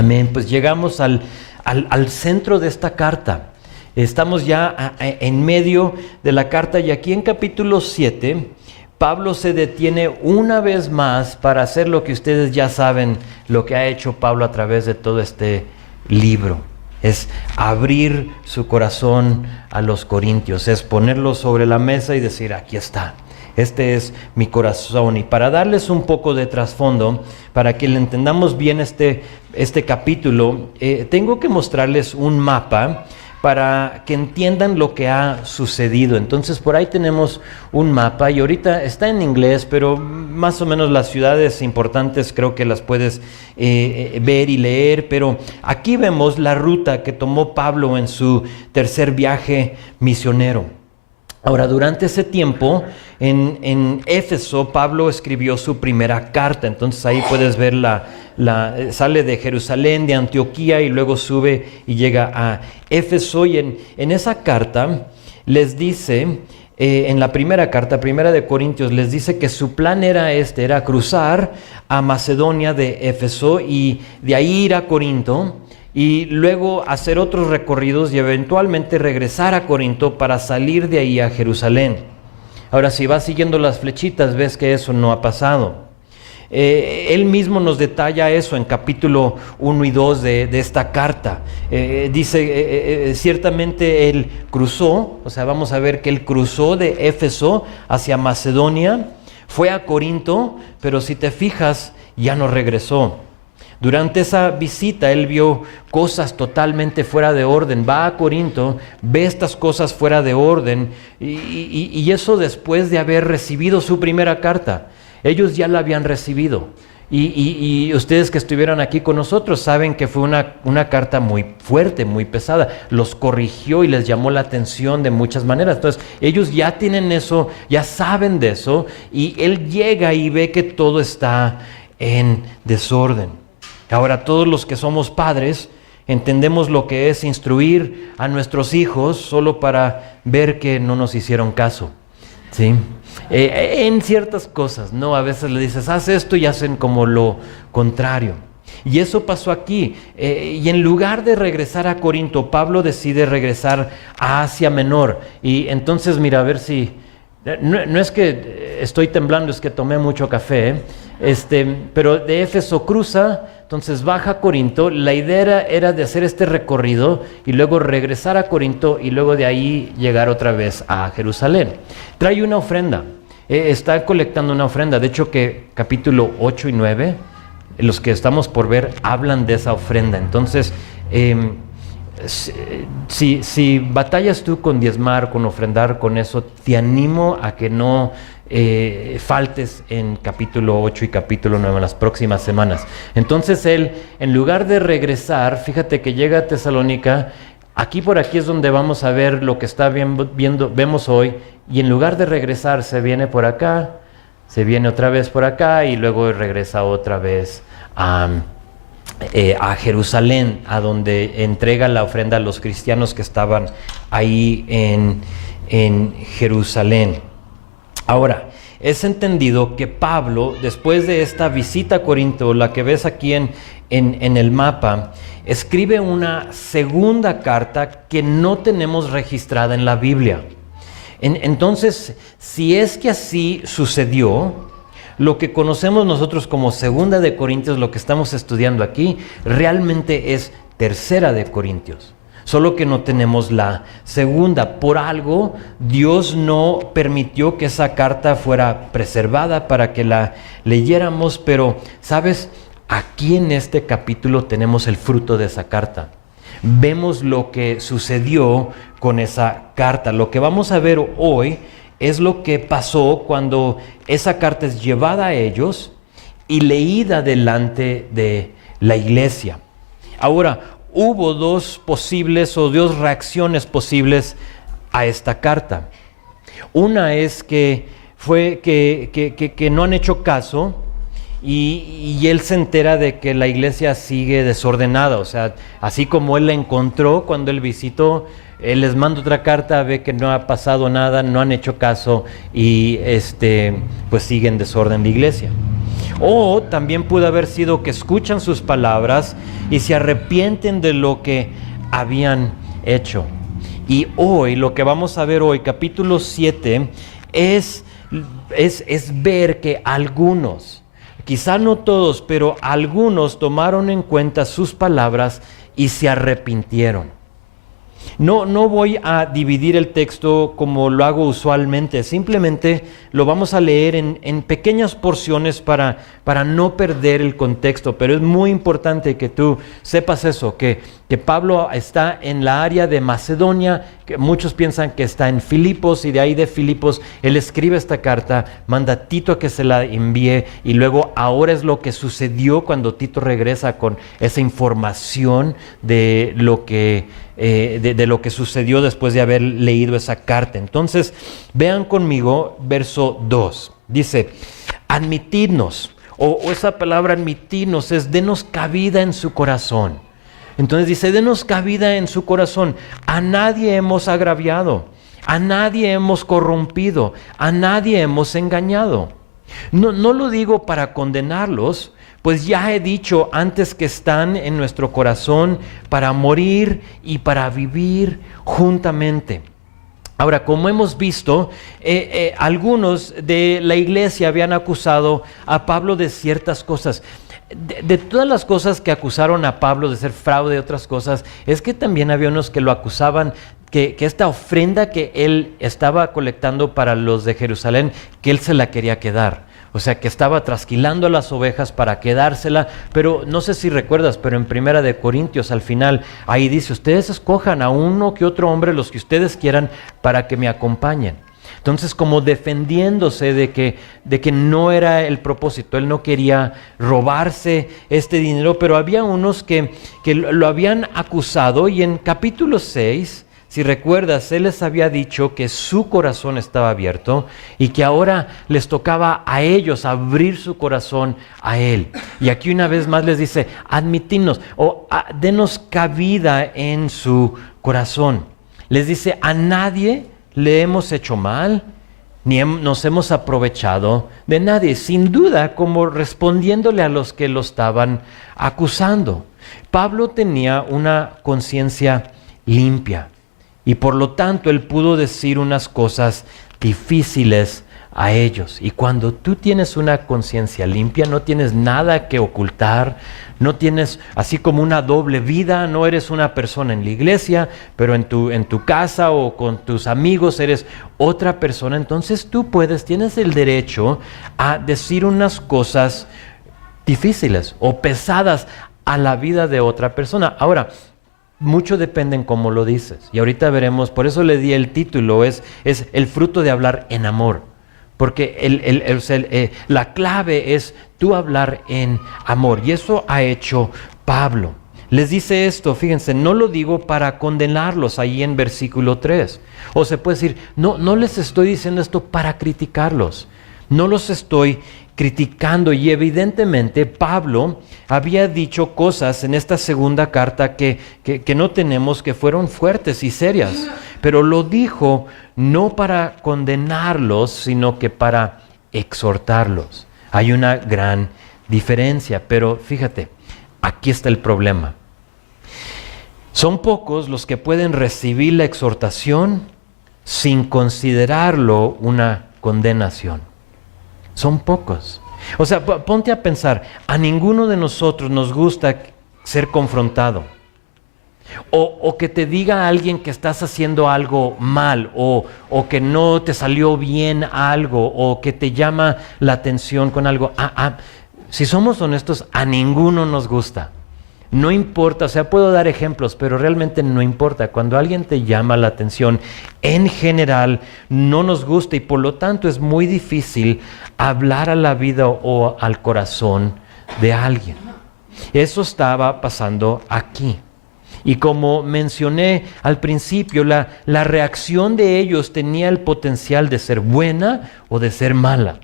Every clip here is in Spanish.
Amén. Pues llegamos al centro de esta carta. Estamos ya en medio de la carta y aquí en capítulo 7, Pablo se detiene una vez más para hacer lo que ustedes ya saben, lo que ha hecho Pablo a través de todo este libro. Es abrir su corazón a los corintios, es ponerlo sobre la mesa y decir, aquí está. Este es mi corazón. Y para darles un poco de trasfondo, para que le entendamos bien este capítulo, tengo que mostrarles un mapa para que entiendan lo que ha sucedido. Entonces por ahí tenemos un mapa y ahorita está en inglés, pero más o menos las ciudades importantes creo que las puedes ver y leer, pero aquí vemos la ruta que tomó Pablo en su tercer viaje misionero. Ahora, durante ese tiempo, en Éfeso, Pablo escribió su primera carta. Entonces ahí puedes ver sale de Jerusalén, de Antioquía, y luego sube y llega a Éfeso. Y en esa carta les dice, en la primera carta, primera de Corintios, les dice que su plan era cruzar a Macedonia de Éfeso y de ahí ir a Corinto, y luego hacer otros recorridos y eventualmente regresar a Corinto para salir de ahí a Jerusalén. Ahora, si vas siguiendo las flechitas, ves que eso no ha pasado. Él mismo nos detalla eso en capítulo 1 y 2 de esta carta. Dice, ciertamente él cruzó, o sea, vamos a ver que él cruzó de Éfeso hacia Macedonia, fue a Corinto, pero si te fijas, ya no regresó. Durante esa visita él vio cosas totalmente fuera de orden, va a Corinto, ve estas cosas fuera de orden y eso después de haber recibido su primera carta. Ellos ya la habían recibido y ustedes que estuvieron aquí con nosotros saben que fue una carta muy fuerte, muy pesada. Los corrigió y les llamó la atención de muchas maneras. Entonces ellos ya tienen eso, ya saben de eso y él llega y ve que todo está en desorden. Ahora, todos los que somos padres entendemos lo que es instruir a nuestros hijos solo para ver que no nos hicieron caso, ¿sí? En ciertas cosas, ¿no? A veces le dices, haz esto y hacen como lo contrario. Y eso pasó aquí. Y en lugar de regresar a Corinto, Pablo decide regresar a Asia Menor. Y entonces, mira, a ver si... No es que estoy temblando, es que tomé mucho café, pero de Éfeso cruza, entonces baja a Corinto. La idea era de hacer este recorrido y luego regresar a Corinto y luego de ahí llegar otra vez a Jerusalén. Trae una ofrenda, está colectando una ofrenda. De hecho que capítulo 8 y 9, los que estamos por ver, hablan de esa ofrenda. Entonces, si batallas tú con diezmar, con ofrendar, con eso, te animo a que no faltes en capítulo 8 y capítulo 9 en las próximas semanas. Entonces él, en lugar de regresar, fíjate que llega a Tesalónica, por aquí es donde vamos a ver lo que vemos hoy, y en lugar de regresar se viene por acá, se viene otra vez por acá y luego regresa otra vez a Jerusalén, a donde entrega la ofrenda a los cristianos que estaban ahí en Jerusalén. Ahora, es entendido que Pablo, después de esta visita a Corinto, la que ves aquí en el mapa, escribe una segunda carta que no tenemos registrada en la Biblia. Entonces, si es que así sucedió, lo que conocemos nosotros como Segunda de Corintios, lo que estamos estudiando aquí, realmente es Tercera de Corintios. Solo que no tenemos la segunda. Por algo, Dios no permitió que esa carta fuera preservada para que la leyéramos, pero, ¿sabes? Aquí en este capítulo tenemos el fruto de esa carta. Vemos lo que sucedió con esa carta. Lo que vamos a ver hoy es lo que pasó cuando esa carta es llevada a ellos y leída delante de la iglesia. Ahora, hubo dos reacciones posibles a esta carta. Una es que no han hecho caso y él se entera de que la iglesia sigue desordenada. O sea, así como él la encontró cuando él visitó, él les manda otra carta, ve que no ha pasado nada, no han hecho caso y pues sigue en desorden la iglesia. O también pudo haber sido que escuchan sus palabras y se arrepienten de lo que habían hecho. Y hoy, lo que vamos a ver hoy, capítulo 7, es ver que algunos, quizá no todos, pero algunos tomaron en cuenta sus palabras y se arrepintieron. No voy a dividir el texto como lo hago usualmente, simplemente lo vamos a leer en pequeñas porciones para no perder el contexto, pero es muy importante que tú sepas eso, que Pablo está en la área de Macedonia, que muchos piensan que está en Filipos, y de ahí de Filipos él escribe esta carta, manda a Tito a que se la envíe, y luego ahora es lo que sucedió cuando Tito regresa con esa información de lo que de lo que sucedió después de haber leído esa carta. Entonces, vean conmigo verso 2. Dice, admitidnos, o esa palabra admitidnos es denos cabida en su corazón. Entonces dice, denos cabida en su corazón. A nadie hemos agraviado, a nadie hemos corrompido, a nadie hemos engañado. No lo digo para condenarlos, pues ya he dicho antes que están en nuestro corazón para morir y para vivir juntamente. Ahora, como hemos visto, algunos de la iglesia habían acusado a Pablo de ciertas cosas. De todas las cosas que acusaron a Pablo de ser fraude y otras cosas, es que también había unos que lo acusaban que esta ofrenda que él estaba colectando para los de Jerusalén, que él se la quería quedar. O sea, que estaba trasquilando a las ovejas para quedársela, pero no sé si recuerdas, pero en 1 Corintios al final, ahí dice, ustedes escojan a uno que otro hombre, los que ustedes quieran, para que me acompañen. Entonces, como defendiéndose de que no era el propósito, él no quería robarse este dinero, pero había unos que lo habían acusado, y en capítulo 6, si recuerdas, él les había dicho que su corazón estaba abierto y que ahora les tocaba a ellos abrir su corazón a él. Y aquí una vez más les dice, admitidnos o denos cabida en su corazón. Les dice, a nadie le hemos hecho mal, ni nos hemos aprovechado de nadie. Sin duda, como respondiéndole a los que lo estaban acusando. Pablo tenía una conciencia limpia. Y por lo tanto, él pudo decir unas cosas difíciles a ellos. Y cuando tú tienes una conciencia limpia, no tienes nada que ocultar, no tienes así como una doble vida, no eres una persona en la iglesia, pero en tu casa o con tus amigos eres otra persona. Entonces tú tienes el derecho a decir unas cosas difíciles o pesadas a la vida de otra persona. Ahora, mucho depende en cómo lo dices. Y ahorita veremos, por eso le di el título, es el fruto de hablar en amor. Porque la clave es tú hablar en amor. Y eso ha hecho Pablo. Les dice esto, fíjense, no lo digo para condenarlos ahí en versículo 3. O se puede decir, no les estoy diciendo esto para criticarlos. No los estoy criticando, y evidentemente Pablo había dicho cosas en esta segunda carta que no tenemos, que fueron fuertes y serias, pero lo dijo no para condenarlos, sino que para exhortarlos. Hay una gran diferencia, pero fíjate, aquí está el problema. Son pocos los que pueden recibir la exhortación sin considerarlo una condenación. Son pocos. O sea, ponte a pensar, a ninguno de nosotros nos gusta ser confrontado. O que te diga alguien que estás haciendo algo mal, o que no te salió bien algo, o que te llama la atención con algo. Si somos honestos, a ninguno nos gusta. No importa, o sea, puedo dar ejemplos, pero realmente no importa. Cuando alguien te llama la atención, en general no nos gusta, y por lo tanto es muy difícil hablar a la vida o al corazón de alguien. Eso estaba pasando aquí. Y como mencioné al principio, la reacción de ellos tenía el potencial de ser buena o de ser mala.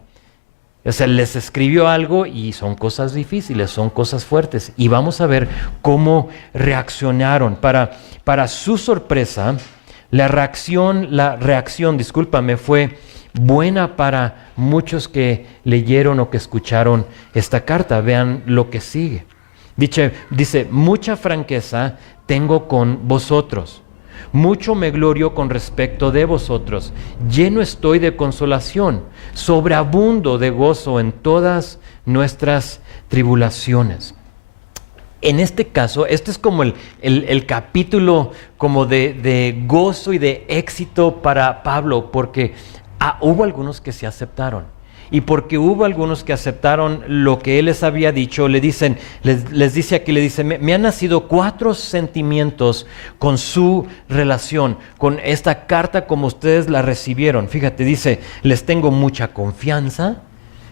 O sea, les escribió algo y son cosas difíciles, son cosas fuertes. Y vamos a ver cómo reaccionaron. Para su sorpresa, la reacción, fue buena para muchos que leyeron o que escucharon esta carta. Vean lo que sigue. Dice, mucha franqueza tengo con vosotros. Mucho me glorio con respecto de vosotros. Lleno estoy de consolación. Sobreabundo de gozo en todas nuestras tribulaciones. En este caso, este es como el capítulo como de gozo y de éxito para Pablo, porque hubo algunos que se aceptaron. Y porque hubo algunos que aceptaron lo que él les había dicho, les dice aquí, me han nacido 4 sentimientos con su relación, con esta carta como ustedes la recibieron. Fíjate, dice, les tengo mucha confianza.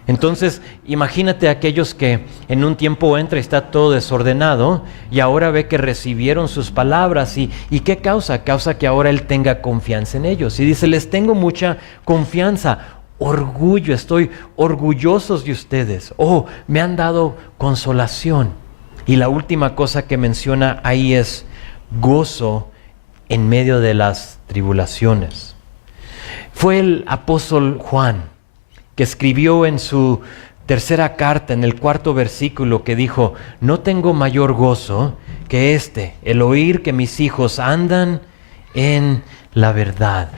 Entonces, imagínate a aquellos que en un tiempo entra y está todo desordenado y ahora ve que recibieron sus palabras y ¿qué causa? Causa que ahora él tenga confianza en ellos. Y dice, les tengo mucha confianza. Orgullo, estoy orgullosos de ustedes. Me han dado consolación. Y la última cosa que menciona ahí es gozo en medio de las tribulaciones. Fue el apóstol Juan que escribió en su tercera carta, en el 4º versículo, que dijo, no tengo mayor gozo que el oír que mis hijos andan en la verdad.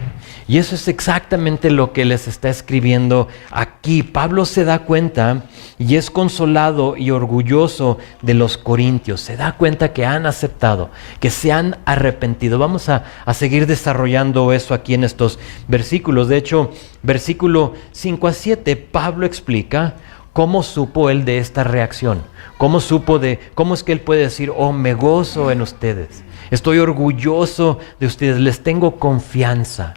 Y eso es exactamente lo que les está escribiendo aquí. Pablo se da cuenta y es consolado y orgulloso de los corintios. Se da cuenta que han aceptado, que se han arrepentido. Vamos a seguir desarrollando eso aquí en estos versículos. De hecho, versículo 5 a 7, Pablo explica cómo supo él de esta reacción. Cómo es que él puede decir, me gozo en ustedes. Estoy orgulloso de ustedes, les tengo confianza.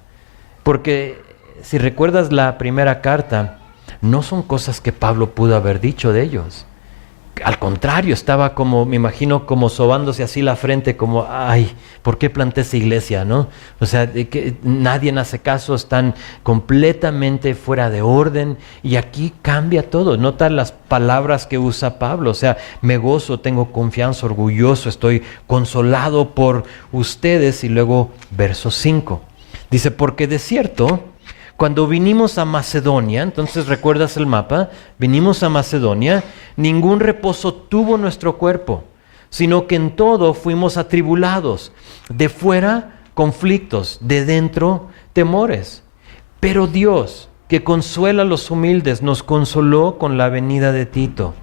Porque si recuerdas la primera carta, no son cosas que Pablo pudo haber dicho de ellos. Al contrario, estaba como, me imagino, como sobándose así la frente, como, ¿por qué planté esa iglesia, no? O sea, que nadie hace caso, están completamente fuera de orden, y aquí cambia todo. Nota las palabras que usa Pablo, o sea, me gozo, tengo confianza, orgulloso, estoy consolado por ustedes, y luego verso 5. Dice, porque de cierto, cuando vinimos a Macedonia, entonces recuerdas el mapa, vinimos a Macedonia, ningún reposo tuvo nuestro cuerpo, sino que en todo fuimos atribulados, de fuera conflictos, de dentro temores. Pero Dios, que consuela a los humildes, nos consoló con la venida de Tito.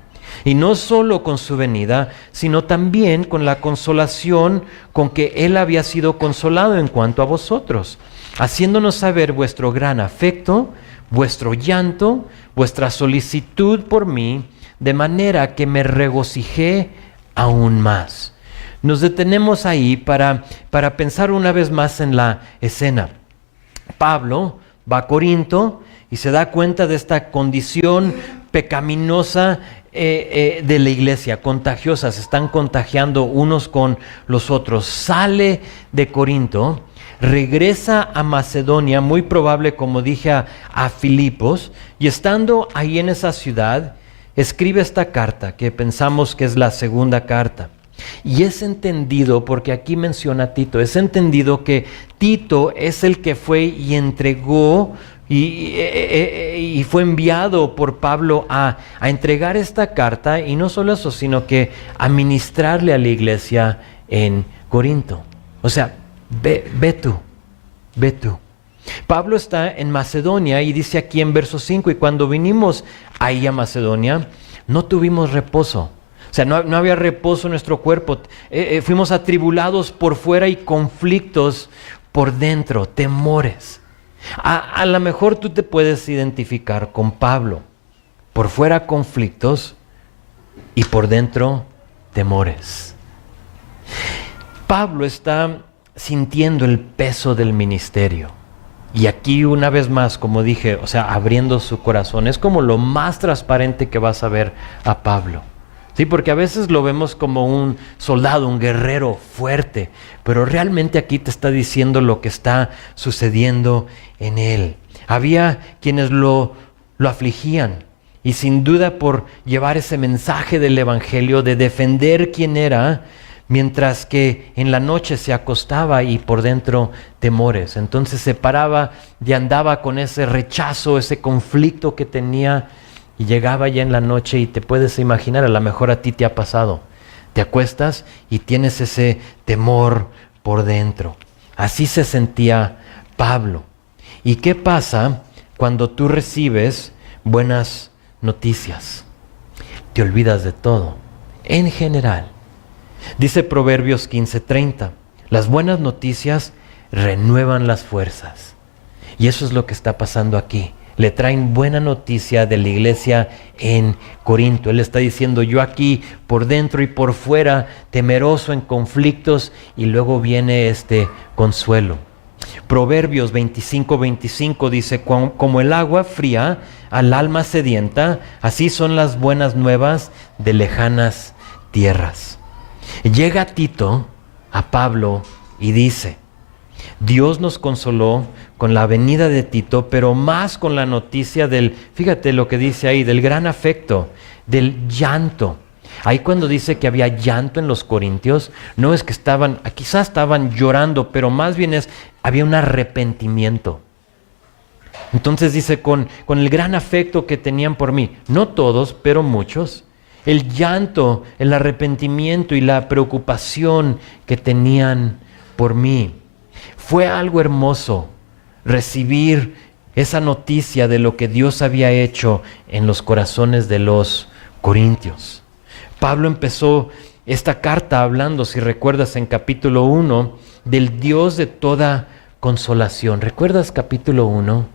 Y no solo con su venida, sino también con la consolación con que él había sido consolado en cuanto a vosotros, haciéndonos saber vuestro gran afecto, vuestro llanto, vuestra solicitud por mí, de manera que me regocijé aún más. Nos detenemos ahí para pensar una vez más en la escena. Pablo va a Corinto y se da cuenta de esta condición pecaminosa de la iglesia, contagiosa, se están contagiando unos con los otros. Sale de Corinto, regresa a Macedonia, muy probable, como dije, a Filipos, y estando ahí en esa ciudad, escribe esta carta, que pensamos que es la segunda carta. Y es entendido, porque aquí menciona a Tito, es entendido que Tito es el que fue y entregó y fue enviado por Pablo a entregar esta carta, y no solo eso, sino que a ministrarle a la iglesia en Corinto. O sea, ve tú. Pablo está en Macedonia y dice aquí en verso 5, y cuando vinimos ahí a Macedonia, no tuvimos reposo. O sea, no había reposo en nuestro cuerpo. Fuimos atribulados por fuera y conflictos por dentro, temores. A lo mejor tú te puedes identificar con Pablo. Por fuera conflictos y por dentro temores. Pablo está sintiendo el peso del ministerio. Y aquí una vez más, como dije, o sea, abriendo su corazón. Es como lo más transparente que vas a ver a Pablo. Sí, porque a veces lo vemos como un soldado, un guerrero fuerte, pero realmente aquí te está diciendo lo que está sucediendo en él. Había quienes lo afligían, y sin duda por llevar ese mensaje del evangelio, de defender quién era, mientras que en la noche se acostaba y por dentro temores. Entonces se paraba y andaba con ese rechazo, ese conflicto que tenía, y llegaba ya en la noche y te puedes imaginar, a lo mejor a ti te ha pasado. Te acuestas y tienes ese temor por dentro. Así se sentía Pablo. ¿Y qué pasa cuando tú recibes buenas noticias? Te olvidas de todo, en general. Dice Proverbios 15:30, las buenas noticias renuevan las fuerzas. Y eso es lo que está pasando aquí. Le traen buena noticia de la iglesia en Corinto. Él está diciendo, yo aquí por dentro y por fuera, temeroso en conflictos, y luego viene este consuelo. Proverbios 25:25 dice, como el agua fría al alma sedienta, así son las buenas nuevas de lejanas tierras. Llega Tito a Pablo y dice, Dios nos consoló con la venida de Tito, pero más con la noticia fíjate lo que dice ahí, del gran afecto, del llanto. Ahí cuando dice que había llanto en los corintios, no es que quizás estaban llorando, pero más bien había un arrepentimiento. Entonces dice, con el gran afecto que tenían por mí, no todos, pero muchos, el llanto, el arrepentimiento y la preocupación que tenían por mí. Fue algo hermoso recibir esa noticia de lo que Dios había hecho en los corazones de los corintios. Pablo empezó esta carta hablando, si recuerdas, en capítulo 1, del Dios de toda consolación. ¿Recuerdas capítulo 1?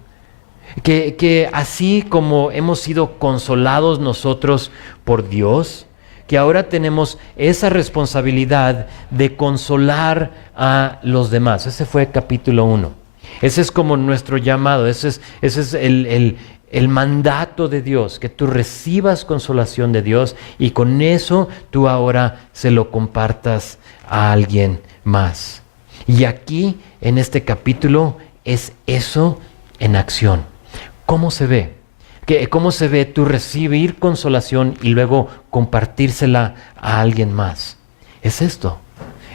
Que así como hemos sido consolados nosotros por Dios, que ahora tenemos esa responsabilidad de consolar a los demás. Ese fue capítulo 1. Ese es como nuestro llamado, ese es el mandato de Dios, que tú recibas consolación de Dios y con eso tú ahora se lo compartas a alguien más. Y aquí, en este capítulo, es eso en acción. ¿Cómo se ve? ¿Cómo se ve tú recibir consolación y luego compartírsela a alguien más? Es esto.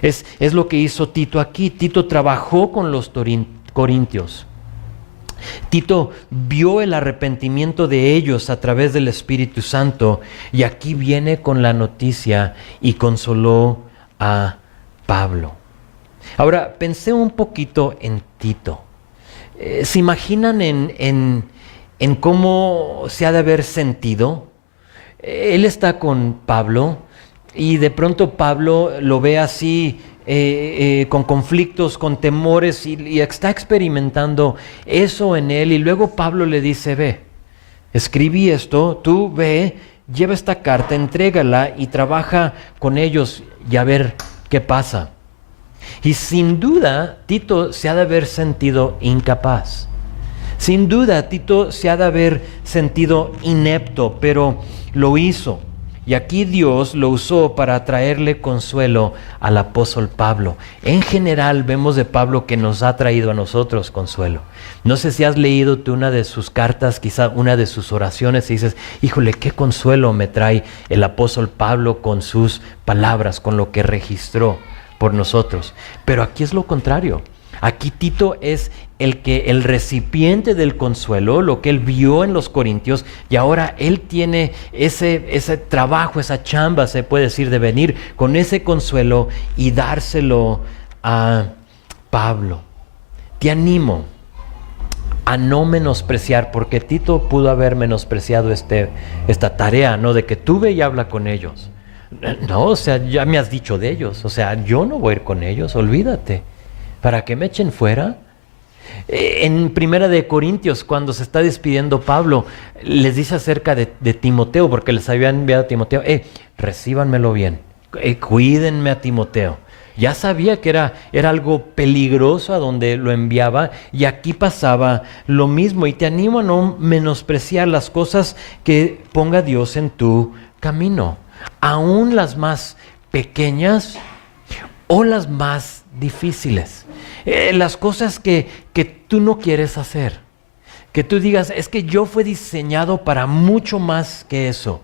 Es lo que hizo Tito aquí. Tito trabajó con los corintios. Tito vio el arrepentimiento de ellos a través del Espíritu Santo y aquí viene con la noticia y consoló a Pablo. Ahora, pensé un poquito en Tito. ¿Se imaginan en cómo se ha de haber sentido? Él está con Pablo y de pronto Pablo lo ve así con conflictos, con temores y está experimentando eso en él y luego Pablo le dice, ve, escribí esto, tú ve, lleva esta carta, entrégala y trabaja con ellos y a ver qué pasa. Y sin duda Tito se ha de haber sentido incapaz. Sin duda Tito se ha de haber sentido inepto, pero lo hizo. Y aquí Dios lo usó para traerle consuelo al apóstol Pablo. En general vemos de Pablo que nos ha traído a nosotros consuelo. No sé si has leído tú una de sus cartas, quizá una de sus oraciones y dices, híjole, qué consuelo me trae el apóstol Pablo con sus palabras, con lo que registró por nosotros. Pero aquí es lo contrario. Aquí Tito es el recipiente del consuelo, lo que él vio en los corintios, y ahora él tiene ese trabajo, esa chamba, se puede decir, de venir con ese consuelo y dárselo a Pablo. Te animo a no menospreciar, porque Tito pudo haber menospreciado esta tarea, ¿no? De que tú ve y habla con ellos. No, o sea, ya me has dicho de ellos, o sea, yo no voy a ir con ellos, olvídate. ¿Para que me echen fuera? En Primera de Corintios, cuando se está despidiendo Pablo, les dice acerca de Timoteo, porque les había enviado a Timoteo, recíbanmelo bien, cuídenme a Timoteo. Ya sabía que era algo peligroso a donde lo enviaba y aquí pasaba lo mismo. Y te animo a no menospreciar las cosas que ponga Dios en tu camino, aún las más pequeñas o las más difíciles. Las cosas que tú no quieres hacer, que tú digas, es que yo fui diseñado para mucho más que eso.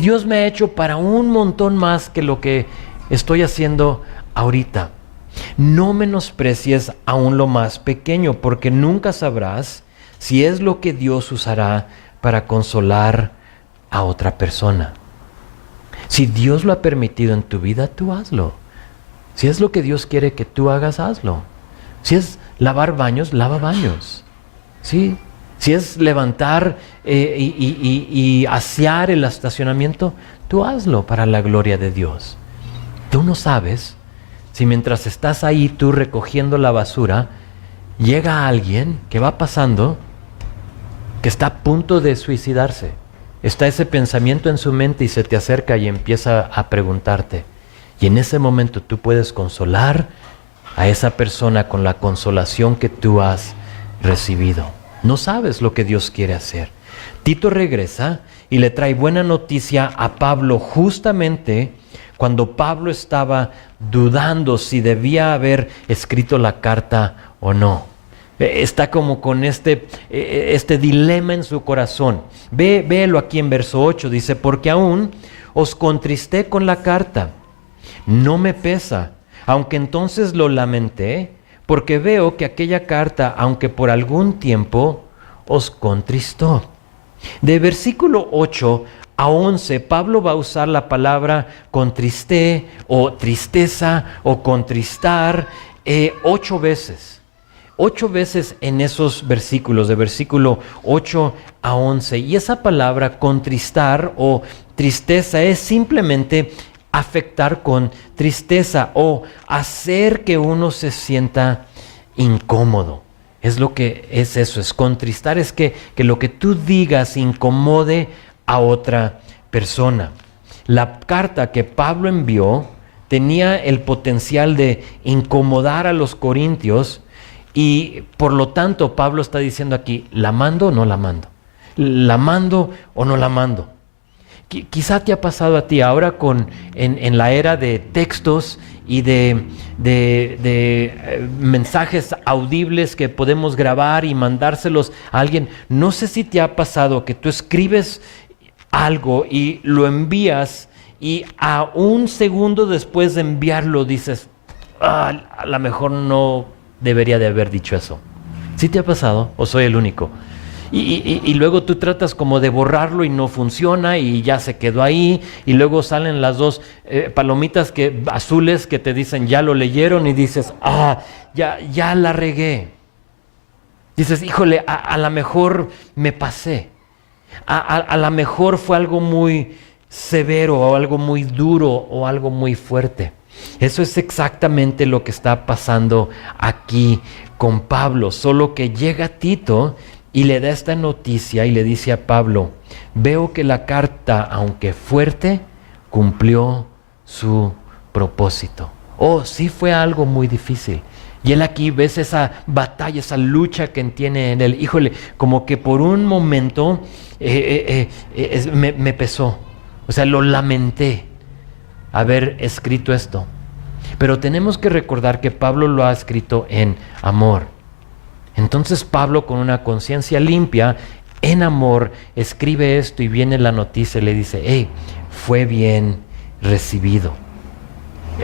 Dios me ha hecho para un montón más que lo que estoy haciendo ahorita. No menosprecies aún lo más pequeño, porque nunca sabrás si es lo que Dios usará para consolar a otra persona. Si Dios lo ha permitido en tu vida, tú hazlo. Si es lo que Dios quiere que tú hagas, hazlo. Si es lavar baños, lava baños. ¿Sí? Si es levantar y asear el estacionamiento, tú hazlo para la gloria de Dios. Tú no sabes si mientras estás ahí tú recogiendo la basura, llega alguien que va pasando, que está a punto de suicidarse. Está ese pensamiento en su mente y se te acerca y empieza a preguntarte. Y en ese momento tú puedes consolar a esa persona con la consolación que tú has recibido. No sabes lo que Dios quiere hacer. Tito regresa y le trae buena noticia a Pablo justamente cuando Pablo estaba dudando si debía haber escrito la carta o no. Está como con este dilema en su corazón. Véelo aquí en verso 8, dice, porque aún os contristé con la carta, no me pesa, aunque entonces lo lamenté, porque veo que aquella carta, aunque por algún tiempo, os contristó. De versículo 8 a 11, Pablo va a usar la palabra contristé o tristeza o contristar 8 veces. 8 veces en esos versículos, de versículo 8 a 11. Y esa palabra contristar o tristeza es simplemente afectar con tristeza o hacer que uno se sienta incómodo. Es lo que es eso, es contristar, es que lo que tú digas incomode a otra persona. La carta que Pablo envió tenía el potencial de incomodar a los corintios y por lo tanto Pablo está diciendo aquí, ¿la mando o no la mando? ¿La mando o no la mando? Quizá te ha pasado a ti ahora en la era de textos y de mensajes audibles que podemos grabar y mandárselos a alguien. No sé si te ha pasado que tú escribes algo y lo envías y a un segundo después de enviarlo dices, a lo mejor no debería de haber dicho eso. ¿Sí te ha pasado o soy el único? Y luego tú tratas como de borrarlo y no funciona y ya se quedó ahí y luego salen las dos palomitas azules que te dicen ya lo leyeron y dices, ya la regué. Dices, híjole, a lo mejor me pasé. A lo mejor fue algo muy severo o algo muy duro o algo muy fuerte. Eso es exactamente lo que está pasando aquí con Pablo, solo que llega Tito y le da esta noticia y le dice a Pablo, veo que la carta, aunque fuerte, cumplió su propósito. Sí fue algo muy difícil. Y él aquí ves esa batalla, esa lucha que tiene en él. Híjole, como que por un momento me pesó. O sea, lo lamenté haber escrito esto. Pero tenemos que recordar que Pablo lo ha escrito en amor. Entonces Pablo, con una conciencia limpia, en amor, escribe esto y viene la noticia y le dice, hey, fue bien recibido.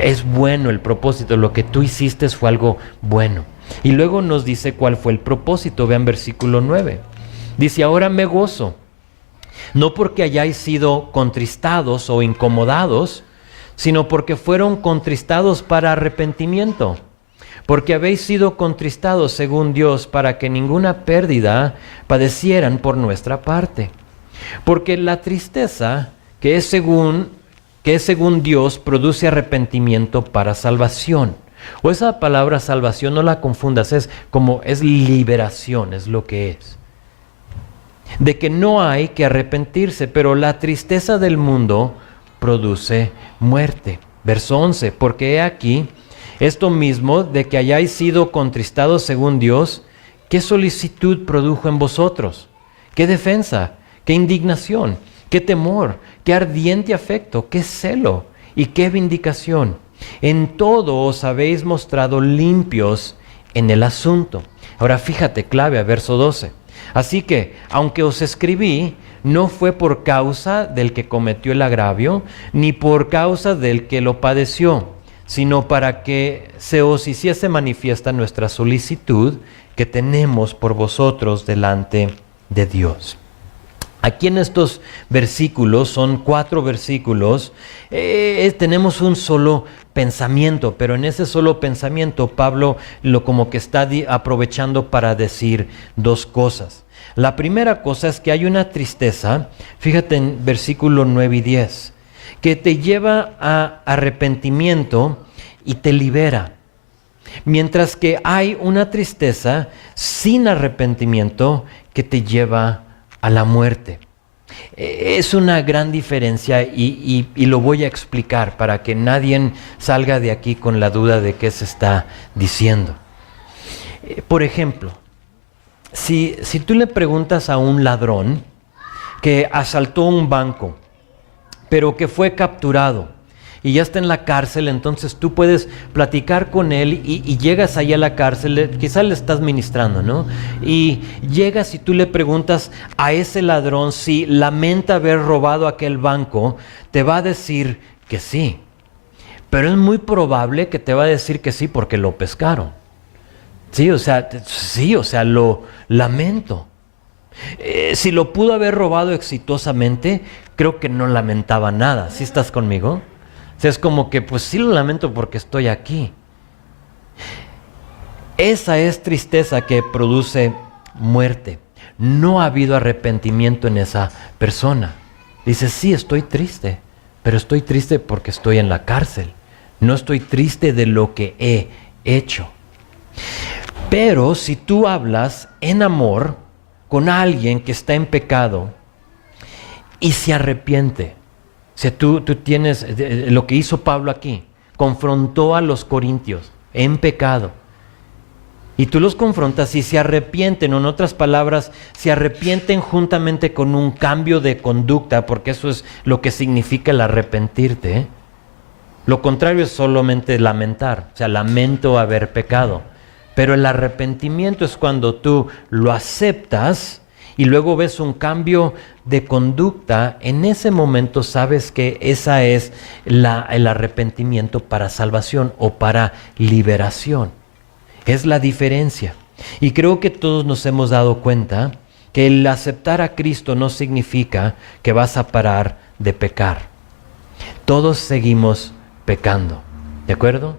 Es bueno el propósito, lo que tú hiciste fue algo bueno. Y luego nos dice cuál fue el propósito. Vean versículo 9. Dice, ahora me gozo, no porque hayáis sido contristados o incomodados, sino porque fueron contristados para arrepentimiento. Porque habéis sido contristados según Dios para que ninguna pérdida padecieran por nuestra parte. Porque la tristeza que es según Dios produce arrepentimiento para salvación. O esa palabra salvación no la confundas, es liberación, es lo que es. De que no hay que arrepentirse, pero la tristeza del mundo produce muerte. Verso 11, porque he aquí esto mismo de que hayáis sido contristados según Dios, ¿qué solicitud produjo en vosotros? ¿Qué defensa? ¿Qué indignación? ¿Qué temor? ¿Qué ardiente afecto? ¿Qué celo? ¿Y qué vindicación? En todo os habéis mostrado limpios en el asunto. Ahora fíjate, clave a verso 12. Así que, aunque os escribí, no fue por causa del que cometió el agravio, ni por causa del que lo padeció, sino para que se os hiciese manifiesta nuestra solicitud que tenemos por vosotros delante de Dios. Aquí en estos versículos, son 4 versículos, tenemos un solo pensamiento, pero en ese solo pensamiento Pablo lo como que está aprovechando para decir 2 cosas. La primera cosa es que hay una tristeza, fíjate en versículos 9 y 10, que te lleva a arrepentimiento y te libera. Mientras que hay una tristeza sin arrepentimiento que te lleva a la muerte. Es una gran diferencia y lo voy a explicar para que nadie salga de aquí con la duda de qué se está diciendo. Por ejemplo, si tú le preguntas a un ladrón que asaltó un banco, pero que fue capturado y ya está en la cárcel, entonces tú puedes platicar con él y llegas ahí a la cárcel, quizás le estás ministrando, ¿no? Y llegas y tú le preguntas a ese ladrón si lamenta haber robado aquel banco, te va a decir que sí. Pero es muy probable que te va a decir que sí porque lo pescaron. Sí, o sea, lo lamento. Si lo pudo haber robado exitosamente, creo que no lamentaba nada. ¿Sí estás conmigo? O sea, es como que, pues sí lo lamento porque estoy aquí. Esa es tristeza que produce muerte. No ha habido arrepentimiento en esa persona. Dice, sí, estoy triste, pero estoy triste porque estoy en la cárcel. No estoy triste de lo que he hecho. Pero si tú hablas en amor con alguien que está en pecado y se arrepiente, o sea, tú tienes lo que hizo Pablo aquí, confrontó a los corintios en pecado. Y tú los confrontas y se arrepienten, o en otras palabras, se arrepienten juntamente con un cambio de conducta, porque eso es lo que significa el arrepentirte, ¿eh? Lo contrario es solamente lamentar, o sea, lamento haber pecado. Pero el arrepentimiento es cuando tú lo aceptas y luego ves un cambio de conducta. En ese momento sabes que esa es el arrepentimiento para salvación o para liberación. Es la diferencia. Y creo que todos nos hemos dado cuenta que el aceptar a Cristo no significa que vas a parar de pecar. Todos seguimos pecando. ¿De acuerdo?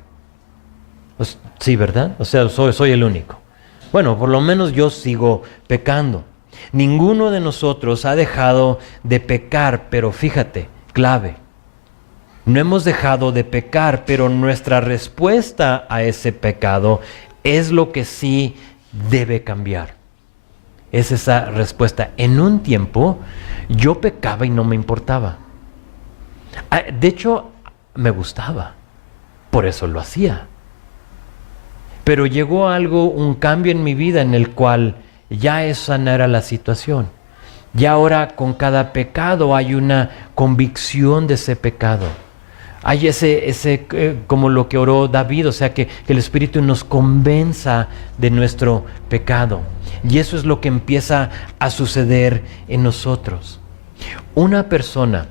Pues, sí, ¿verdad? O sea, soy el único. Bueno, por lo menos yo sigo pecando. Ninguno de nosotros ha dejado de pecar, pero fíjate, clave. No hemos dejado de pecar, pero nuestra respuesta a ese pecado es lo que sí debe cambiar. Es esa respuesta. En un tiempo yo pecaba y no me importaba. De hecho, me gustaba. Por eso lo hacía. Pero llegó un cambio en mi vida en el cual ya esa no era la situación. Ya ahora con cada pecado hay una convicción de ese pecado. Hay como lo que oró David, o sea que el Espíritu nos convenza de nuestro pecado. Y eso es lo que empieza a suceder en nosotros. Una persona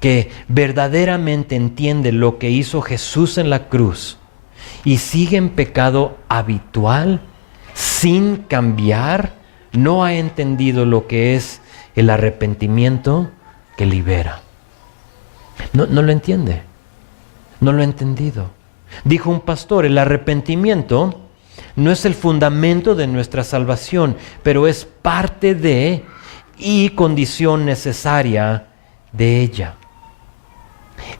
que verdaderamente entiende lo que hizo Jesús en la cruz y sigue en pecado habitual, sin cambiar, no ha entendido lo que es el arrepentimiento que libera. No lo entiende. No lo ha entendido. Dijo un pastor, el arrepentimiento no es el fundamento de nuestra salvación, pero es parte de y condición necesaria de ella.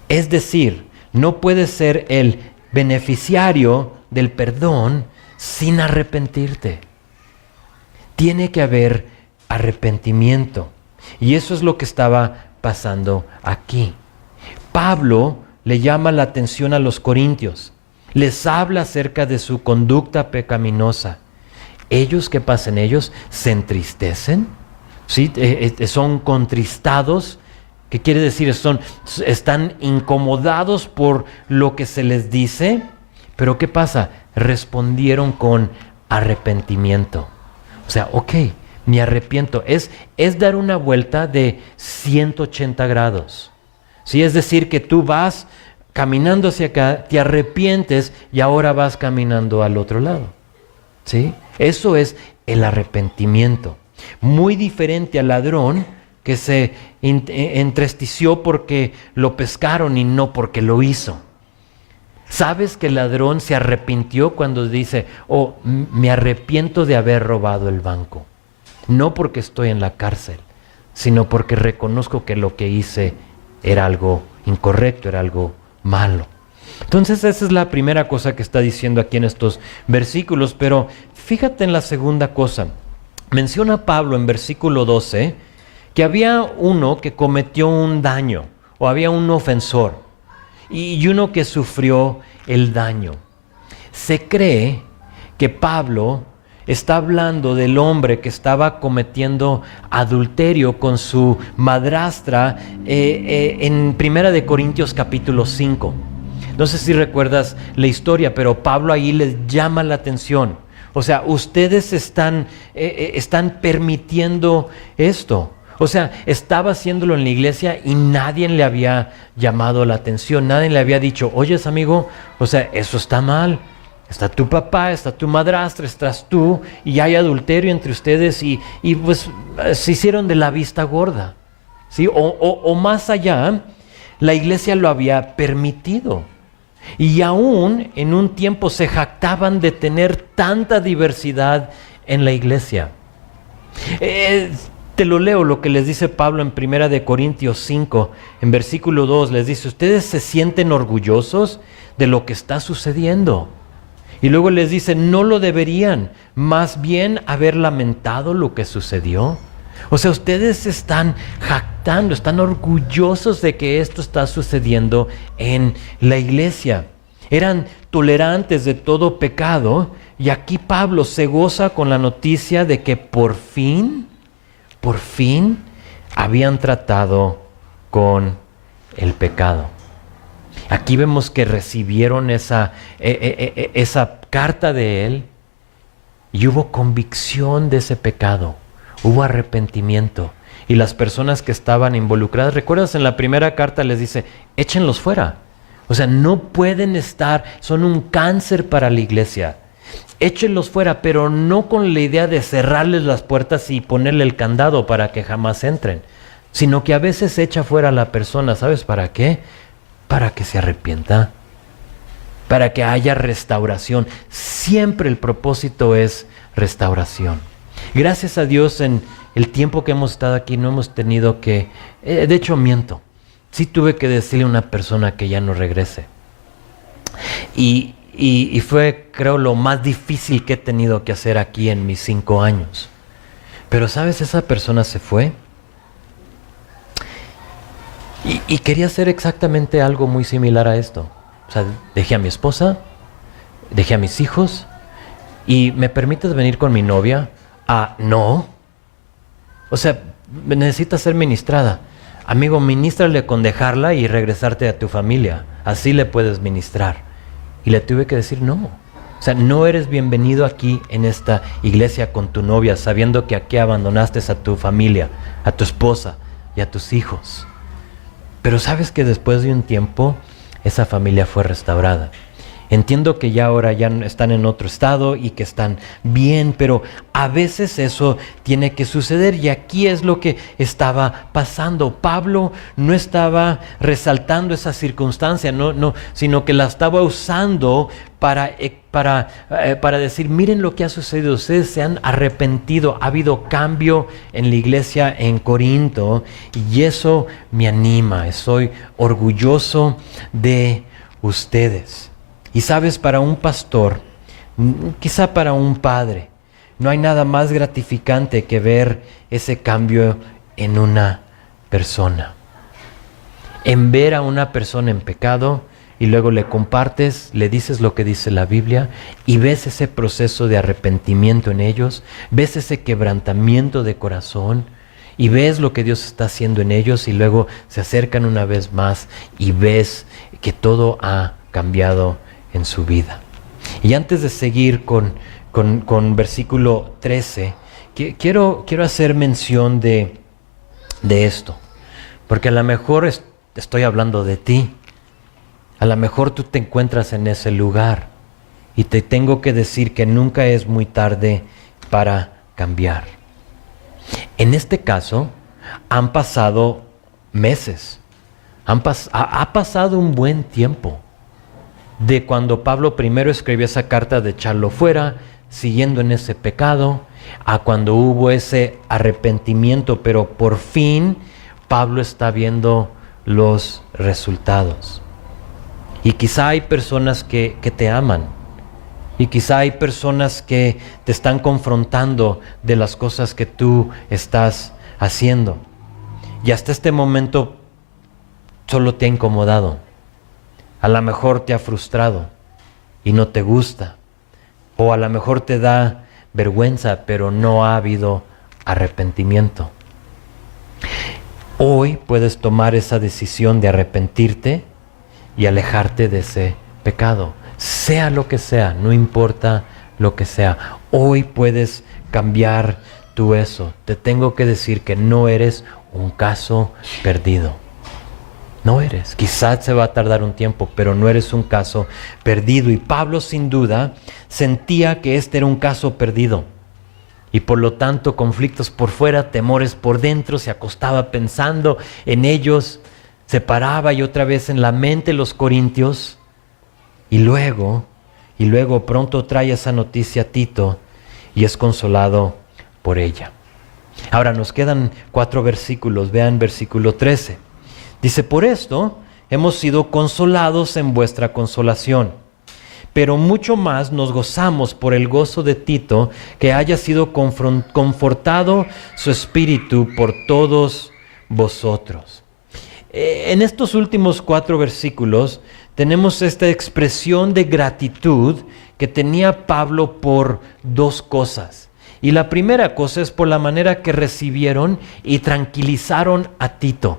Es decir, no puedes ser el beneficiario del perdón sin arrepentirte. Tiene que haber arrepentimiento. Y eso es lo que estaba pasando aquí. Pablo le llama la atención a los corintios. Les habla acerca de su conducta pecaminosa. Ellos, ¿qué pasa en ellos? Se entristecen, ¿sí? Son contristados. ¿Qué quiere decir? Están incomodados por lo que se les dice. Pero ¿qué pasa? Respondieron con arrepentimiento. O sea, ok, me arrepiento. Es dar una vuelta de 180 grados. ¿Sí? Es decir, que tú vas caminando hacia acá, te arrepientes y ahora vas caminando al otro lado. ¿Sí? Eso es el arrepentimiento. Muy diferente al ladrón que se entristeció porque lo pescaron y no porque lo hizo. ¿Sabes que el ladrón se arrepintió cuando dice, oh, me arrepiento de haber robado el banco? No porque estoy en la cárcel, sino porque reconozco que lo que hice era algo incorrecto, era algo malo. Entonces esa es la primera cosa que está diciendo aquí en estos versículos, pero fíjate en la segunda cosa. Menciona Pablo en versículo 12 que había uno que cometió un daño, o había un ofensor, y uno que sufrió el daño. Se cree que Pablo está hablando del hombre que estaba cometiendo adulterio con su madrastra en 1 Corintios capítulo 5. No sé si recuerdas la historia, pero Pablo ahí les llama la atención. O sea, ustedes están permitiendo esto. O sea, estaba haciéndolo en la iglesia y nadie le había llamado la atención, nadie le había dicho, oyes amigo, o sea, eso está mal. Está tu papá, está tu madrastra, estás tú y hay adulterio entre ustedes y pues se hicieron de la vista gorda. ¿Sí? O más allá, la iglesia lo había permitido. Y aún en un tiempo se jactaban de tener tanta diversidad en la iglesia. Te lo leo lo que les dice Pablo en 1 Corintios 5, en versículo 2, les dice, ustedes se sienten orgullosos de lo que está sucediendo. Y luego les dice, no lo deberían, más bien haber lamentado lo que sucedió. O sea, ustedes están jactando, están orgullosos de que esto está sucediendo en la iglesia. Eran tolerantes de todo pecado y aquí Pablo se goza con la noticia de que por fin habían tratado con el pecado. Aquí vemos que recibieron esa carta de él y hubo convicción de ese pecado, hubo arrepentimiento. Y las personas que estaban involucradas, ¿recuerdas? En la primera carta les dice, échenlos fuera. O sea, no pueden estar, son un cáncer para la iglesia. Échenlos fuera, pero no con la idea de cerrarles las puertas y ponerle el candado para que jamás entren, sino que a veces echa fuera a la persona, ¿sabes para qué? Para que se arrepienta, para que haya restauración. Siempre el propósito es restauración. Gracias a Dios en el tiempo que hemos estado aquí no hemos tenido que, de hecho miento, sí tuve que decirle a una persona que ya no regrese. Y fue, creo, lo más difícil que he tenido que hacer aquí en mis 5 años. Pero, ¿sabes? Esa persona se fue. Y quería hacer exactamente algo muy similar a esto. O sea, dejé a mi esposa, dejé a mis hijos, y ¿me permites venir con mi novia? Ah, no. O sea, necesitas ser ministrada. Amigo, ministrale con dejarla y regresarte a tu familia. Así le puedes ministrar. Y le tuve que decir no. O sea, no eres bienvenido aquí en esta iglesia con tu novia, sabiendo que aquí abandonaste a tu familia, a tu esposa y a tus hijos. Pero sabes que después de un tiempo, esa familia fue restaurada. Entiendo que ya ahora ya están en otro estado y que están bien, pero a veces eso tiene que suceder y aquí es lo que estaba pasando. Pablo no estaba resaltando esa circunstancia, sino que la estaba usando para decir, miren lo que ha sucedido, ustedes se han arrepentido, ha habido cambio en la iglesia en Corinto y eso me anima, estoy orgulloso de ustedes. Y sabes, para un pastor, quizá para un padre, no hay nada más gratificante que ver ese cambio en una persona. En ver a una persona en pecado y luego le compartes, le dices lo que dice la Biblia y ves ese proceso de arrepentimiento en ellos, ves ese quebrantamiento de corazón y ves lo que Dios está haciendo en ellos y luego se acercan una vez más y ves que todo ha cambiado en su vida. Y antes de seguir con versículo 13, quiero hacer mención de esto, porque a lo mejor estoy hablando de ti. A lo mejor tú te encuentras en ese lugar y te tengo que decir que nunca es muy tarde para cambiar. En este caso, han pasado meses, ha pasado un buen tiempo de cuando Pablo primero escribió esa carta de echarlo fuera, siguiendo en ese pecado, a cuando hubo ese arrepentimiento, pero por fin Pablo está viendo los resultados. Y quizá hay personas que te aman, y quizá hay personas que te están confrontando de las cosas que tú estás haciendo. Y hasta este momento solo te ha incomodado. A lo mejor te ha frustrado y no te gusta. O a lo mejor te da vergüenza, pero no ha habido arrepentimiento. Hoy puedes tomar esa decisión de arrepentirte y alejarte de ese pecado. Sea lo que sea, no importa lo que sea. Hoy puedes cambiar tú eso. Te tengo que decir que no eres un caso perdido. No eres. Quizás se va a tardar un tiempo, pero no eres un caso perdido. Y Pablo sin duda sentía que este era un caso perdido. Y por lo tanto, conflictos por fuera, temores por dentro, se acostaba pensando en ellos, se paraba y otra vez en la mente los corintios. Y luego pronto trae esa noticia a Tito y es consolado por ella. Ahora nos quedan 4 versículos. Vean versículo 13. Dice: por esto hemos sido consolados en vuestra consolación, pero mucho más nos gozamos por el gozo de Tito, que haya sido confortado su espíritu por todos vosotros. En estos últimos 4 versículos tenemos esta expresión de gratitud que tenía Pablo por 2 cosas. Y la primera cosa es por la manera que recibieron y tranquilizaron a Tito.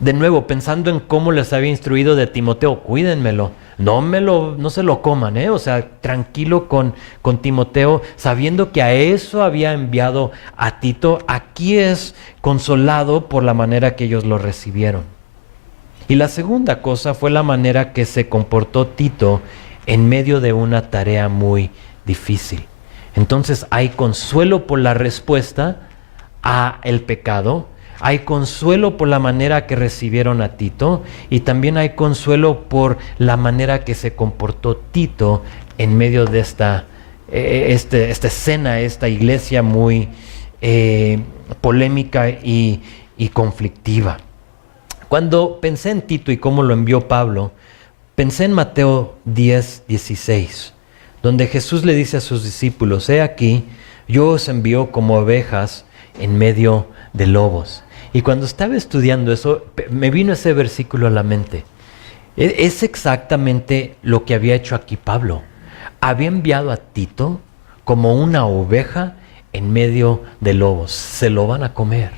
De nuevo, pensando en cómo les había instruido de Timoteo: cuídenmelo, no se lo coman, O sea, tranquilo con Timoteo, sabiendo que a eso había enviado a Tito. Aquí es consolado por la manera que ellos lo recibieron. Y la segunda cosa fue la manera que se comportó Tito en medio de una tarea muy difícil. Entonces hay consuelo por la respuesta a el pecado, hay consuelo por la manera que recibieron a Tito, y también hay consuelo por la manera que se comportó Tito en medio de esta escena, esta iglesia muy polémica y conflictiva. Cuando pensé en Tito y cómo lo envió Pablo, pensé en Mateo 10:16, donde Jesús le dice a sus discípulos: he aquí, yo os envío como ovejas en medio de lobos. Y cuando estaba estudiando eso, me vino ese versículo a la mente. Es exactamente lo que había hecho aquí Pablo. Había enviado a Tito como una oveja en medio de lobos. Se lo van a comer.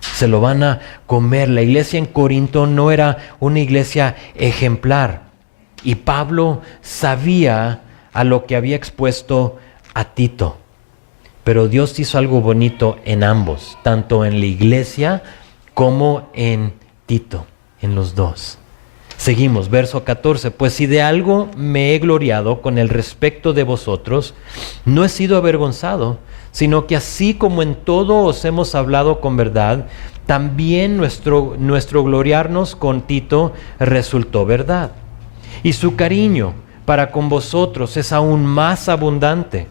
Se lo van a comer. La iglesia en Corinto no era una iglesia ejemplar. Y Pablo sabía a lo que había expuesto a Tito. Pero Dios hizo algo bonito en ambos, tanto en la iglesia como en Tito, en los dos. Seguimos, verso 14. Pues si de algo me he gloriado con el respecto de vosotros, no he sido avergonzado, sino que así como en todo os hemos hablado con verdad, también nuestro gloriarnos con Tito resultó verdad. Y su cariño para con vosotros es aún más abundante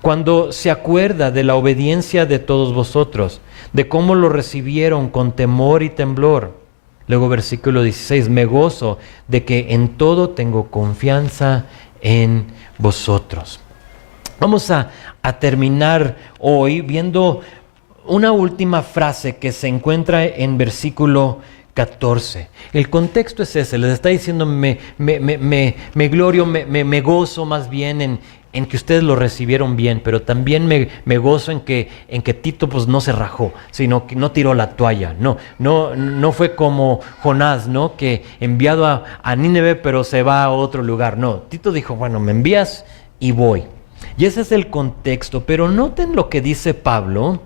cuando se acuerda de la obediencia de todos vosotros, de cómo lo recibieron con temor y temblor. Luego versículo 16, me gozo de que en todo tengo confianza en vosotros. Vamos a terminar hoy viendo una última frase que se encuentra en versículo 14. El contexto es ese, les está diciendo me glorio, me gozo más bien en que ustedes lo recibieron bien, pero también me gozo en que Tito pues no se rajó, sino que no tiró la toalla. No fue como Jonás, ¿no? Que enviado a Nínive, pero se va a otro lugar. No, Tito dijo: bueno, me envías y voy. Y ese es el contexto, pero noten lo que dice Pablo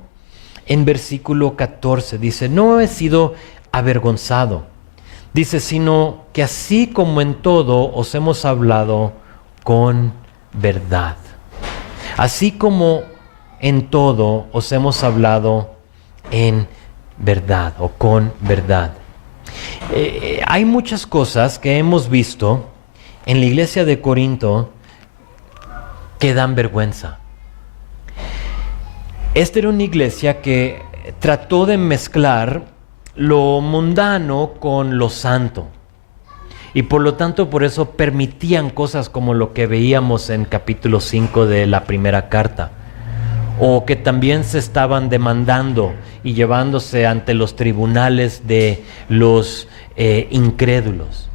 en versículo 14. Dice, no he sido avergonzado. Dice, sino que así como en todo os hemos hablado con verdad. Así como en todo os hemos hablado en verdad o con verdad. Hay muchas cosas que hemos visto en la iglesia de Corinto que dan vergüenza. Esta era una iglesia que trató de mezclar lo mundano con lo santo. Y por lo tanto, por eso permitían cosas como lo que veíamos en capítulo 5 de la primera carta. O que también se estaban demandando y llevándose ante los tribunales de los incrédulos.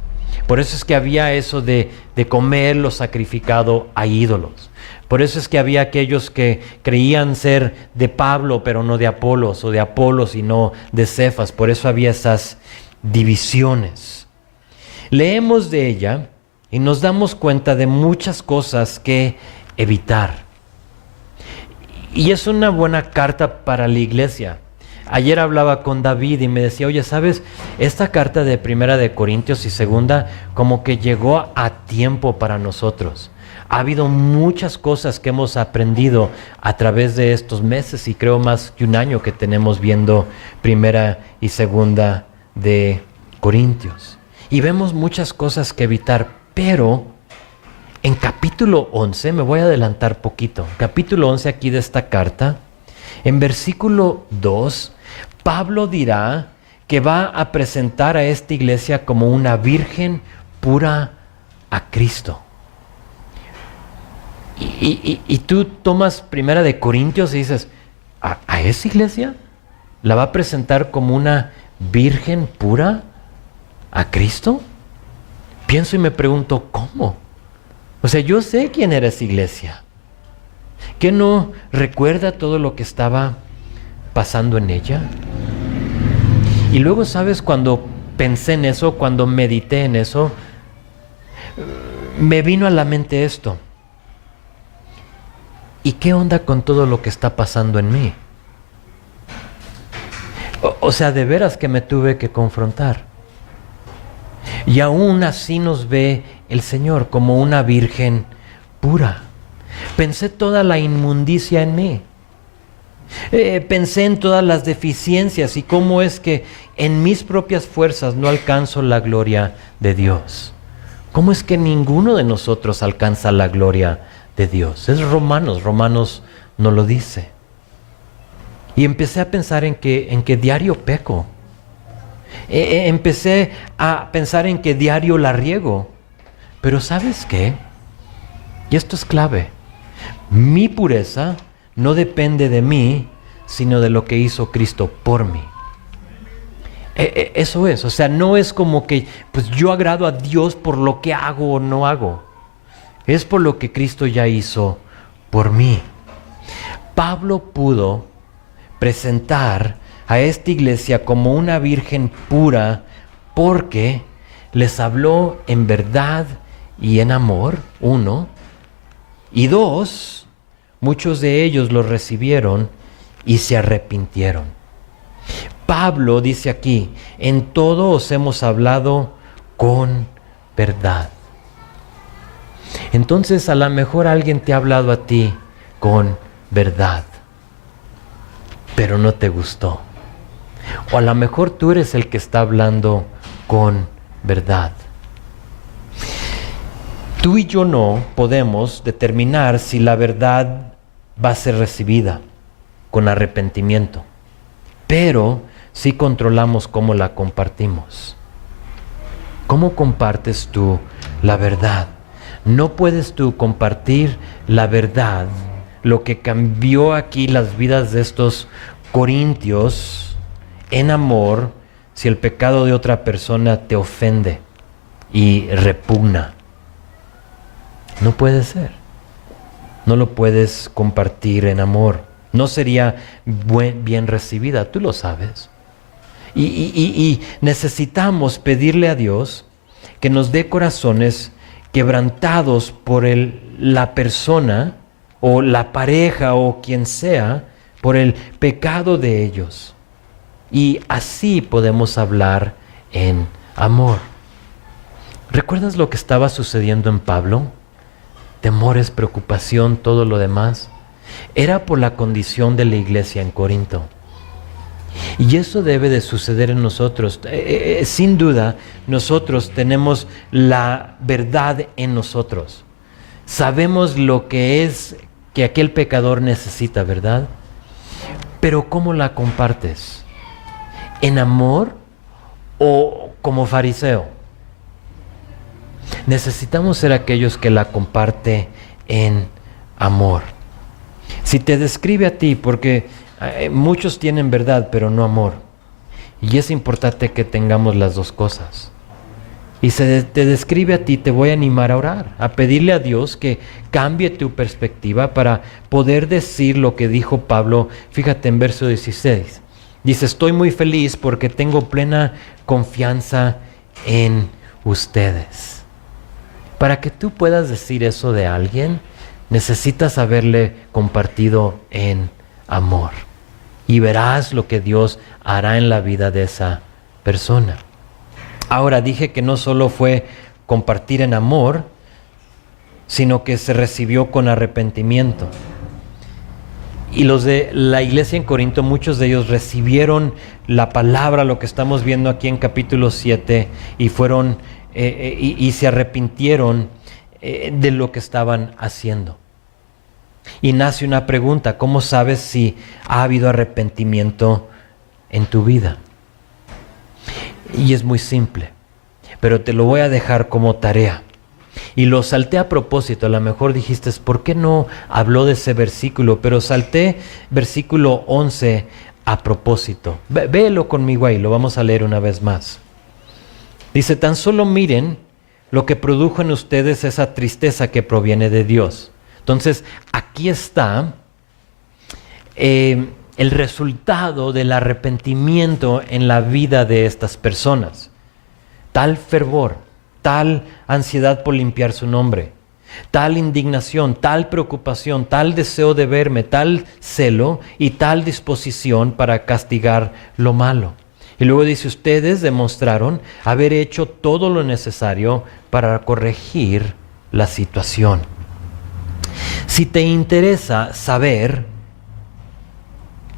Por eso es que había eso de comer lo sacrificado a ídolos. Por eso es que había aquellos que creían ser de Pablo pero no de Apolos, o de Apolos y no de Cefas. Por eso había esas divisiones. Leemos de ella y nos damos cuenta de muchas cosas que evitar. Y es una buena carta para la iglesia. Ayer hablaba con David y me decía, oye, ¿sabes? Esta carta de Primera de Corintios y Segunda como que llegó a tiempo para nosotros. Ha habido muchas cosas que hemos aprendido a través de estos meses y creo más que un año que tenemos viendo Primera y Segunda de Corintios. Y vemos muchas cosas que evitar, pero en capítulo 11, me voy a adelantar poquito, capítulo 11 aquí de esta carta, en versículo 2, Pablo dirá que va a presentar a esta iglesia como una virgen pura a Cristo. Y tú tomas Primera de Corintios y dices, ¿a esa iglesia la va a presentar como una virgen pura a Cristo? Pienso y me pregunto, ¿cómo? O sea, yo sé quién era esa iglesia. ¿Qué no recuerda todo lo que estaba pasando en ella? Y luego, ¿sabes? Cuando pensé en eso, cuando medité en eso, me vino a la mente esto. ¿Y qué onda con todo lo que está pasando en mí? O sea, de veras que me tuve que confrontar. Y aún así nos ve el Señor como una virgen pura. Pensé toda la inmundicia en mí. Pensé en todas las deficiencias y cómo es que en mis propias fuerzas no alcanzo la gloria de Dios. ¿Cómo es que ninguno de nosotros alcanza la gloria de Dios? Es Romanos no lo dice. Y empecé a pensar en que diario peco. Empecé a pensar en que diario la riego. Pero ¿sabes qué? Y esto es clave. Mi pureza no depende de mí, sino de lo que hizo Cristo por mí. Eso es, o sea, no es como que pues yo agrado a Dios por lo que hago o no hago. Es por lo que Cristo ya hizo por mí. Pablo pudo presentar a esta iglesia como una virgen pura porque les habló en verdad y en amor, uno, y dos, muchos de ellos lo recibieron y se arrepintieron. Pablo dice aquí, en todo os hemos hablado con verdad. Entonces a lo mejor alguien te ha hablado a ti con verdad, pero no te gustó. O a lo mejor tú eres el que está hablando con verdad. Tú y yo no podemos determinar si la verdad va a ser recibida con arrepentimiento, pero sí controlamos cómo la compartimos. ¿Cómo compartes tú la verdad? No puedes tú compartir la verdad, lo que cambió aquí las vidas de estos corintios en amor, si el pecado de otra persona te ofende y repugna. No puede ser. No lo puedes compartir en amor. No sería bien recibida, tú lo sabes. Y necesitamos pedirle a Dios que nos dé corazones quebrantados por la persona o la pareja o quien sea por el pecado de ellos. Y así podemos hablar en amor. ¿Recuerdas lo que estaba sucediendo en Pablo? Temores, preocupación, todo lo demás. Era por la condición de la iglesia en Corinto. Y eso debe de suceder en nosotros. Sin duda, nosotros tenemos la verdad en nosotros. Sabemos lo que es que aquel pecador necesita, ¿verdad? Pero ¿cómo la compartes? ¿En amor o como fariseo? Necesitamos ser aquellos que la comparte en amor. Si te describe a ti, porque muchos tienen verdad, pero no amor. Y es importante que tengamos las dos cosas. Y te describe a ti, te voy a animar a orar, a pedirle a Dios que cambie tu perspectiva para poder decir lo que dijo Pablo. Fíjate en verso 16. Dice, estoy muy feliz porque tengo plena confianza en ustedes. Para que tú puedas decir eso de alguien, necesitas haberle compartido en amor. Y verás lo que Dios hará en la vida de esa persona. Ahora dije que no solo fue compartir en amor, sino que se recibió con arrepentimiento. Y los de la iglesia en Corinto, muchos de ellos recibieron la palabra, lo que estamos viendo aquí en capítulo 7, y fueron y se arrepintieron de lo que estaban haciendo. Y nace una pregunta: ¿cómo sabes si ha habido arrepentimiento en tu vida? Y es muy simple, pero te lo voy a dejar como tarea. Y lo salté a propósito. A lo mejor dijiste, ¿por qué no habló de ese versículo? Pero salté versículo 11 a propósito. Véelo conmigo ahí, lo vamos a leer una vez más. Dice, tan solo miren lo que produjo en ustedes esa tristeza que proviene de Dios. Entonces, aquí está el resultado del arrepentimiento en la vida de estas personas. Tal fervor, tal ansiedad por limpiar su nombre, tal indignación, tal preocupación, tal deseo de verme, tal celo y tal disposición para castigar lo malo. Y luego dice, ustedes demostraron haber hecho todo lo necesario para corregir la situación. Si te interesa saber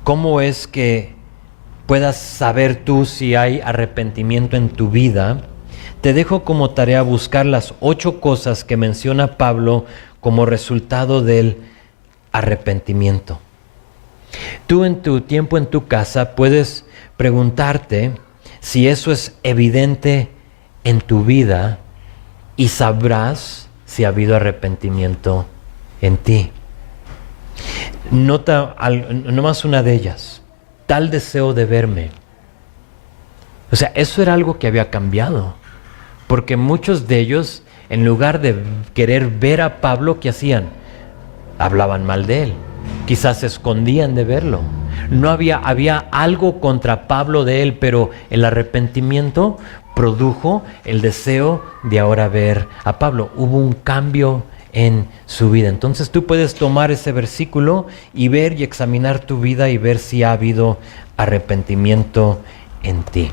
cómo es que puedas saber tú si hay arrepentimiento en tu vida, te dejo como tarea buscar las 8 cosas que menciona Pablo como resultado del arrepentimiento. Tú en tu tiempo en tu casa puedes preguntarte si eso es evidente en tu vida y sabrás si ha habido arrepentimiento en ti. Nota nomás una de ellas, tal deseo de verme. O sea, eso era algo que había cambiado, porque muchos de ellos, en lugar de querer ver a Pablo, ¿qué hacían? Hablaban mal de él, quizás se escondían de verlo. No había algo contra Pablo de él, pero el arrepentimiento produjo el deseo de ahora ver a Pablo. Hubo un cambio en su vida. Entonces tú puedes tomar ese versículo y ver y examinar tu vida y ver si ha habido arrepentimiento en ti.